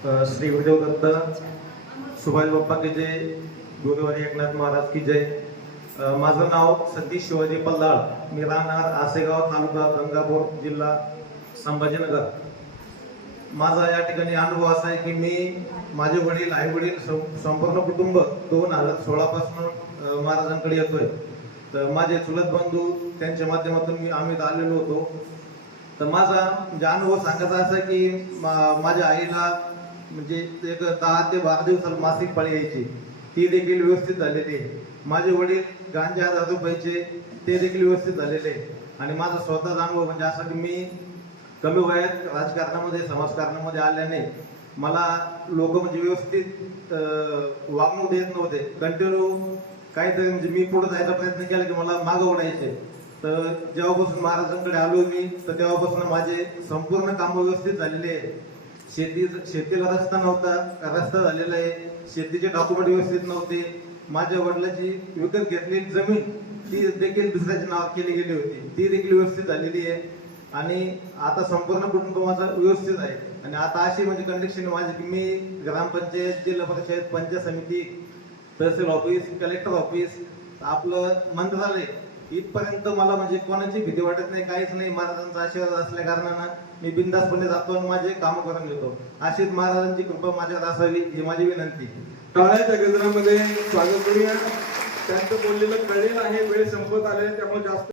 श्री गुरुदेव दत्त, सुभाष बाप्पा की जय, गुरुवारी एकनाथ महाराज की जय। माझं नाव सतीश शिवाजी पल्लाळ, मी राहणार आसेगाव, तालुका गंगापूर, जिल्हा संभाजीनगर। माझा या ठिकाणी अनुभव असा आहे की मी, माझे वडील, आई वडील, संपूर्ण कुटुंब 2016 पासून महाराजांकडे येतोय। तर माझे चुलत बंधू, त्यांच्या माध्यमातून आम्ही आलेलो होतो। तर माझा म्हणजे अनुभव सांगायचा असा की माझ्या आईला म्हणजे एक 10 ते 12 दिवसाला मासिक पाळी यायची, ती देखील व्यवस्थित झालेली आहे। माझे वडील गांजा दारू प्यायचे, ते देखील व्यवस्थित झालेले आहे। आणि माझा स्वतःचा अनुभव म्हणजे असा की मी कमी वयात राजकारणामध्ये, समाजकारणामध्ये आल्याने मला लोक म्हणजे व्यवस्थित वागणूक देत नव्हते। कंटिन्यू काहीतरी म्हणजे मी पुढे जायचा प्रयत्न केला की मला मागं ओढायचे। तर जेव्हापासून महाराजांकडे आलो मी, तर तेव्हापासून माझे संपूर्ण काम व्यवस्थित झालेले आहे। शेतीला रस्ता नव्हता, रस्ता झालेला आहे। शेतीचे डॉक्युमेंट व्यवस्थित नव्हते। माझ्या वडिलांची विकत घेतलेली जमीन ती देखील दुसऱ्याच्या नावावर केली गेली होती, ती देखील व्यवस्थित झालेली आहे। आणि आता संपूर्ण कुटुंब माझं व्यवस्थित आहे। आणि आता अशी म्हणजे कंडिशन माझी की मी ग्रामपंचायत, जिल्हा परिषद, पंचायत समिती, तहसील ऑफिस, कलेक्टर ऑफिस, आपलं मंत्रालय, इथपर्यंत मला म्हणजे कोणाची भीती वाटत नाही, काहीच नाही। महाराजांचा आशीर्वाद असल्या कारणानं मी बिनधास्तपणे जातो आणि माझे काम करून घेतो। अशीच महाराजांची कृपा माझ्यावर असावी ही माझी विनंती। टाळ्याच्या गजरामध्ये स्वागत करूया। त्यांचं बोललेलं कळलेलं आहे, वेळ संपत आले, त्यामुळे जास्त